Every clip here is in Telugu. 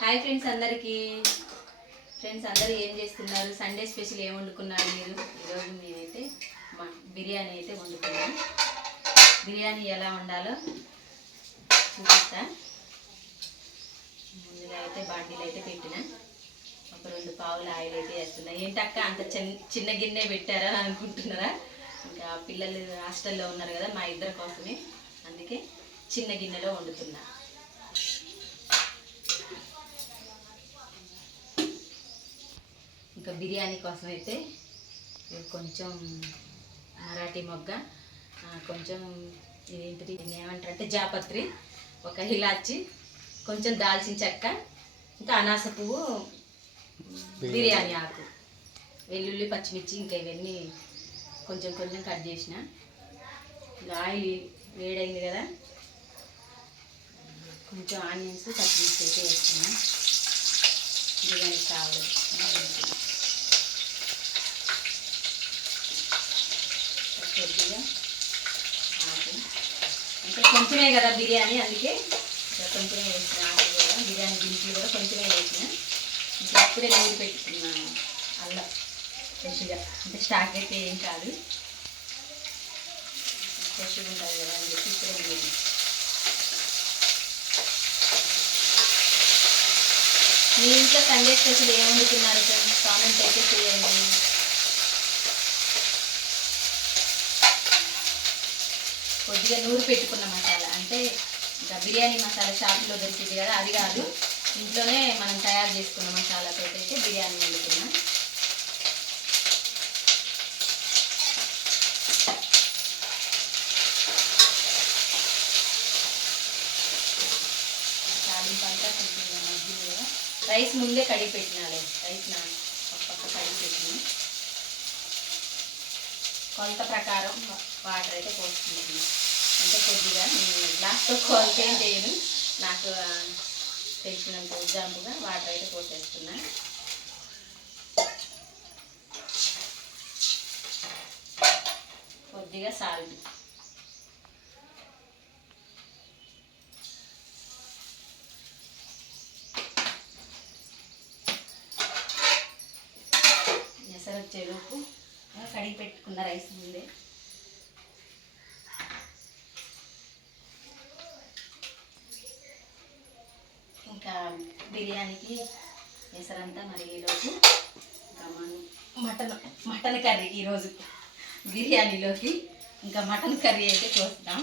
హాయ్ ఫ్రెండ్స్ అందరికీ. ఫ్రెండ్స్ అందరూ ఏం చేస్తున్నారు? సండే స్పెషల్ ఏం వండుకున్నారు మీరు? ఈరోజు నేనైతే బిర్యానీ అయితే వండుకున్నాను బిర్యానీ ఎలా వండాలో చూపిస్తా. ముందుగా అయితే బాండీలు అయితే పెట్టిన. ఒక రెండు పావుల ఆయిల్ అయితే వేస్తున్నా. ఏంటక్క అంత చిన్న చిన్న గిన్నె పెట్టారా అని అనుకుంటున్నారా? ఇంకా పిల్లలు హాస్టల్లో ఉన్నారు కదా మా ఇద్దరి కోసమే. అందుకే చిన్న గిన్నెలో వండుతున్నా. ఇంకా బిర్యానీ కోసం అయితే కొంచెం మరాఠీ మొగ్గ కొంచెం ఇదేంటిది ఏమంటారు అంటే జాపత్రి ఒక ఇలాచి కొంచెం దాల్చిన చెక్క ఇంకా అనాస పువ్వు బిర్యానీ ఆకు వెల్లుల్లి పచ్చిమిర్చి ఇంకా ఇవన్నీ కొంచెం కొంచెం కట్ చేసిన. ఆయిల్ వేడైంది కదా కొంచెం ఆనియన్స్ పచ్చిమిర్చి అయితే వేస్తున్నా. బిర్యానీ కావాలి. కొద్దిగా ఆకు. అంటే కొంచెమే కదా బిర్యానీ అందుకే ఇంకా కొంచెమే వేసిన ఆకు కూడా బిర్యానీ దింపులు కూడా కొంచెమే వేసిన. ఇంకా అప్పుడే నీరు పెట్టుకున్నాను అల్లం ఫ్రెష్గా. అంటే స్టాక్ అయితే ఏం కాదు. ఫ్రెష్గా ఉంటుంది కదా అని చెప్పి ఇప్పుడే మీ ఇంట్లో సండే స్పెషల్ ఏం వండుతున్నారు సార్? కామెంట్ అయితే చేయండి కొద్దిగా నూరు పెట్టుకున్న మసాలా. అంటే ఇంకా బిర్యానీ మసాలా షాప్లో దొరికింది కదా అది కాదు. ఇంట్లోనే మనం తయారు చేసుకున్న మసాలాతో అయితే బిర్యానీ వండుకున్నాం. రైస్ ముందే కడిగి పెట్టినాలే. రైస్ నా పక్క కడిగి పెట్టినా. కొలత ప్రకారం వాటర్ అయితే పోసుకుంటున్నాను అంటే కొద్దిగా నేను గ్లాస్తో కొలత ఏం చేయను. నాకు తెలిసినంత ఎగ్జాంపుల్గా వాటర్ అయితే పోసేస్తున్నా. కొద్దిగా సాల్ట్ ఎసరొచ్చేలోపు కడిగి పెట్టుకున్న రైస్ ముందే ఇంకా బిర్యానీకి ఎసరంతా ఇంకా మనం మటన్. మటన్ కర్రీ ఈరోజు. బిర్యానీలోకి ఇంకా మటన్ కర్రీ అయితే కోస్తాం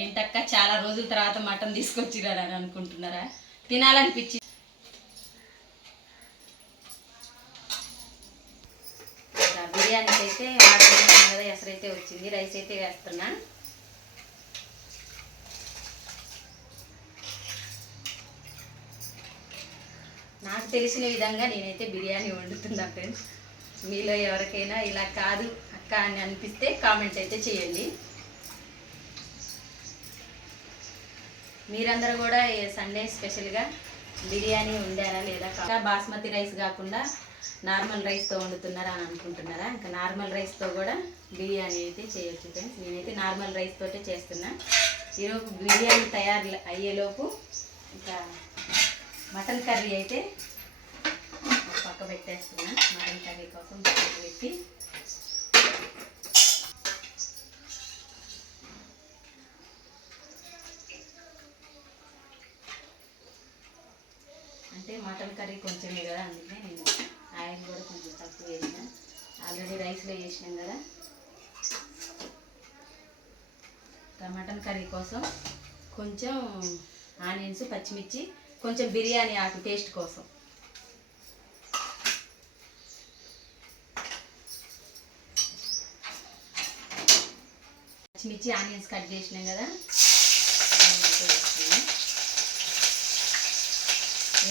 ఏంటక్క చాలా రోజుల తర్వాత మటన్ తీసుకొచ్చిరారు అని అనుకుంటున్నారా? తినాలనిపించి బిర్యానీకి అయితే కదా ఎసరైతే వచ్చింది. రైస్ అయితే వేస్తున్నా నాకు తెలిసిన విధంగా నేనైతే బిర్యానీ వండుతున్నా ఫ్రెండ్స్ మీలో ఎవరికైనా ఇలా కాదు అక్క అని అనిపిస్తే కామెంట్ అయితే చేయండి. మీరందరూ కూడా సండే స్పెషల్గా బిర్యానీ వండారా లేదా ఇంకా బాస్మతి రైస్ కాకుండా నార్మల్ రైస్తో వండుతున్నారా అని అనుకుంటున్నారా? ఇంకా నార్మల్ రైస్తో కూడా బిర్యానీ అయితే చేయొచ్చు ఫ్రెండ్స్ నేనైతే నార్మల్ రైస్తోటే చేస్తున్నా. ఈరోజు బిర్యానీ తయారు అయ్యేలోపు ఇంకా మటన్ కర్రీ అయితే పక్క పెట్టేస్తున్నా మటన్ కర్రీ కోసం పక్కకు పెట్టి అంటే మటన్ కర్రీ కొంచెమే కదా అందుకే నేను ఆయిల్ కూడా కొంచెం తక్కువ వేసిన. ఆల్రెడీ రైస్లో వేసినాం కదా. మటన్ కర్రీ కోసం కొంచెం ఆనియన్స్ పచ్చిమిర్చి కొంచెం బిర్యానీ ఆకు టేస్ట్ కోసం. పచ్చిమిర్చి ఆనియన్స్ కట్ చేసినాం కదా. ఏంటి అక్కడ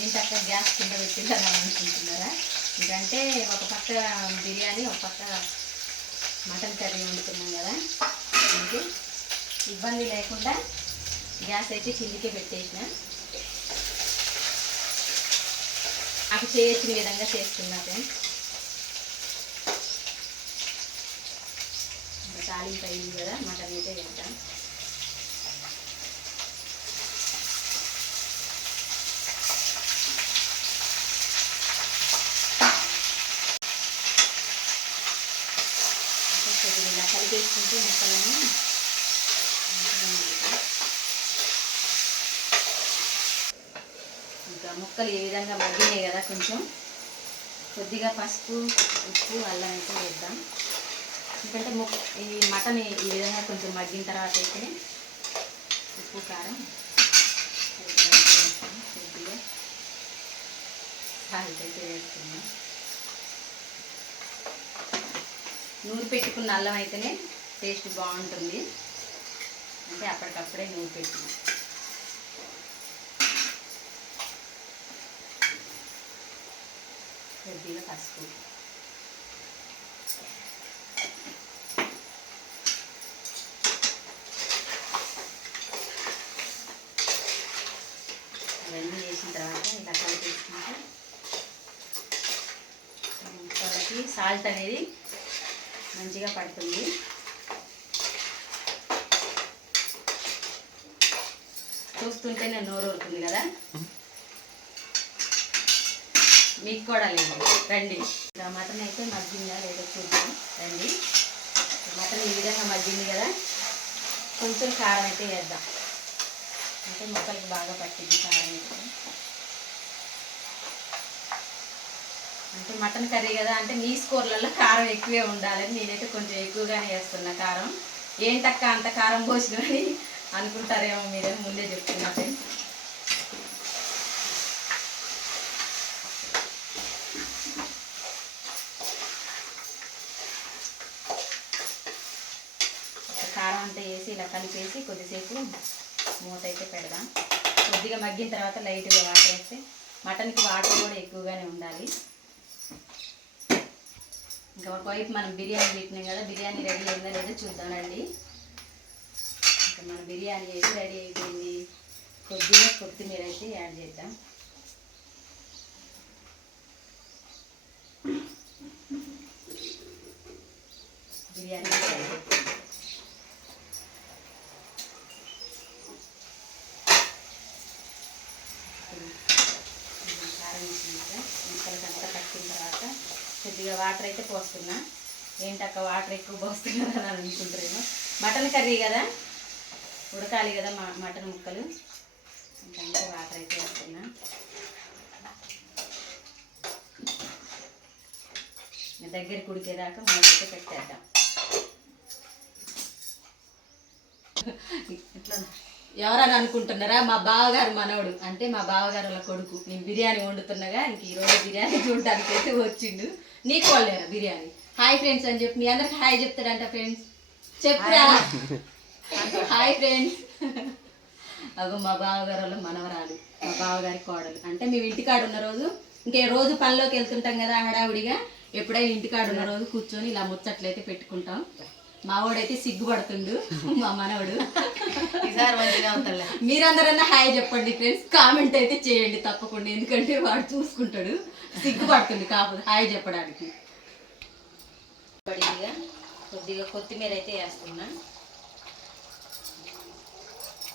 ఏంటక్క గ్యాస్ కింద పెట్టిందని అనుకుంటున్నారా? ఎందుకంటే ఒక పక్క బిర్యానీ ఒక పక్క మటన్ కర్రీ వండుతున్నాం కదా. అందుకే ఇబ్బంది లేకుండా గ్యాస్ అయితే కిందికే పెట్టేసిన. అవి చేయొచ్చిన విధంగా చేస్తున్నా ఫ్రెండ్స్. తాలింపు అయింది కదా మటన్ అయితే వేద్దాం. కలిపేసుకుంటే ముక్కలను ఇంకా ముక్కలు ఏ విధంగా మగ్గినాయి కదా కొంచెం. కొద్దిగా పసుపు ఉప్పు అల్లం అయితే వేద్దాం. ఎందుకంటే ఈ మటన్ ఈ విధంగా కొంచెం మగ్గిన తర్వాత అయితే ఉప్పు కారం కొద్దిగా సాల్ట్ అయితే వేస్తున్నాం నూరు పెట్టుకున్న అల్లం అయితేనే టేస్ట్ బాగుంటుంది. అంటే అప్పటికప్పుడే నూరు పెట్టుకున్నాం. కొద్దిగా పసుపు అవన్నీ వేసిన తర్వాత ఇలా కలిపేసుకుంటే ముక్కలకి సాల్ట్ అనేది మంచిగా పడుతుంది. చూస్తుంటే నేను నోరు ఊరుతుంది కదా? మీకు కూడా లేదు. రండి. ఇంకా మటన్ అయితే మగ్గిందా లేదో చూద్దాం. రండి. మటన్ ఈ విధంగా మగ్గింది కదా? కొంచెం కారం అయితే వేద్దాం. అంటే మొక్కలకి బాగా పట్టింది కారం అయితే అంటే మటన్ కర్రీ కదా అంటే మీ స్కోర్లలో కారం ఎక్కువే ఉండాలని నేనైతే కొంచెం ఎక్కువగానే వేస్తున్నా కారం. ఏంటక్క అంత కారం పోసినని అనుకుంటారేమో మీరే ముందే చెప్తున్నా ఫ్రెండ్స్ కారం అంతా వేసి ఇలా కలిపేసి కొద్దిసేపు మూత అయితే పెడదాం. కొద్దిగా మగ్గిన తర్వాత లైట్గా వాటర్ వేస్తే మటన్కి వాటర్ కూడా ఎక్కువగానే ఉండాలి. ఇంకా ఒకవైపు మనం బిర్యానీ పెట్టినాం కదా బిర్యానీ రెడీ అయిందా లేదో చూద్దామండి. ఇంకా మన బిర్యానీ అయితే రెడీ అయిపోయింది. కొద్దిగా కొత్తిమీర అయితే యాడ్ చేద్దాం. బిర్యానీ రెడీ కొంచెం కారం వేసినాక ముక్కలకి అంతా కట్టిన తర్వాత కొద్దిగా వాటర్ అయితే పోస్తున్నా. ఏంటక్క వాటర్ ఎక్కువ పోస్తున్నారు అని అనుకుంటారేమో మటన్ కర్రీ కదా? ఉడకాలి కదా మా మటన్ ముక్కలు. ఇంకా వాటర్ అయితే వేస్తున్నా దగ్గర కుడికేదాకా ఉడికేదాకా అయితే పెట్టేద్దాం. ఇట్లా ఎవరని అనుకుంటున్నారా? మా బావగారు మనవడు. అంటే మా బావగారు వాళ్ళ కొడుకు. నేను బిర్యానీ వండుతున్నగా ఇంక ఈరోజు బిర్యానీ చూడడానికి అయితే వచ్చిండు. నీకు వాళ్ళేరా బిర్యానీ. హాయ్ ఫ్రెండ్స్ అని చెప్పి మీ అందరికి హాయ్ చెప్తాడంట ఫ్రెండ్స్ చెప్పురా. హాయ్ ఫ్రెండ్స్ అగో మా బావగారు వాళ్ళ మనవరాలు మా బావగారి కోడలు. అంటే మేము ఇంటికాడ ఉన్న రోజు ఇంకే రోజు పనిలోకి వెళ్తుంటాం కదా హడావుడిగా. ఎప్పుడైనా ఇంటికాడ ఉన్న రోజు కూర్చొని ఇలా ముచ్చట్లయితే పెట్టుకుంటాం. మా వాడైతే సిగ్గుపడుతుండు మా మనవడు. ఈసారి మంచిగా ఉంటుందిలే మీరందరన్నా హాయ్ చెప్పండి ఫ్రెండ్స్ కామెంట్ అయితే చేయండి తప్పకుండా ఎందుకంటే వాడు చూసుకుంటాడు. సిగ్గుపడుతుంది కాకపోతే హాయ్ చెప్పడానికి. కొద్దిగా కొత్తిమీర అయితే వేస్తున్నా.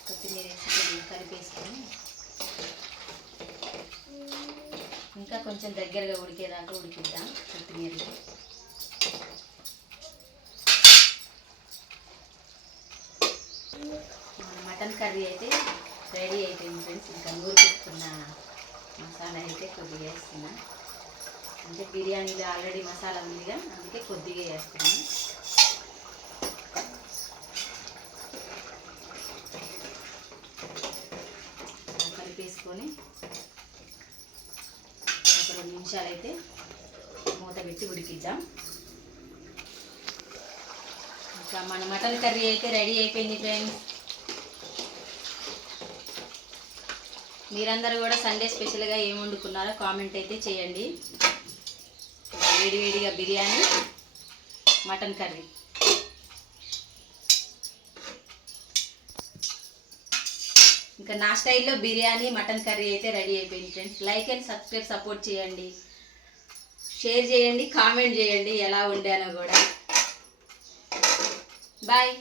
కొత్తిమీర వేసి కలిపేసుకొని. ఇంకా కొంచెం దగ్గరగా ఉడికేదాకా ఉడికిద్దాం కొత్తిమీరతో మన మటన్ కర్రీ అయితే రెడీ అయిపోయింది ఫ్రెండ్స్. ఇంకా నూరు పెట్టుకున్న మసాలా అయితే కొద్దిగా వేస్తున్నా. అంటే బిర్యానీలో ఆల్రెడీ మసాలా ఉందిగా అందుకే కొద్దిగా వేస్తున్నాను కలిపేసుకొని ఒక రెండు నిమిషాలు అయితే మూత పెట్టి ఉడికిద్దాం. ఇంకా మన మటన్ కర్రీ అయితే రెడీ అయిపోయింది ఫ్రెండ్స్. మీరందరూ కూడా సండే స్పెషల్గా ఏం వండుకున్నారో కామెంట్ అయితే చేయండి. వేడివేడిగా బిర్యానీ మటన్ కర్రీ. ఇంకా నా స్టైల్లో బిర్యానీ మటన్ కర్రీ అయితే రెడీ అయిపోయింది friends like and subscribe support చేయండి. షేర్ చేయండి కామెంట్ చేయండి ఎలా వండానో కూడా. బాయ్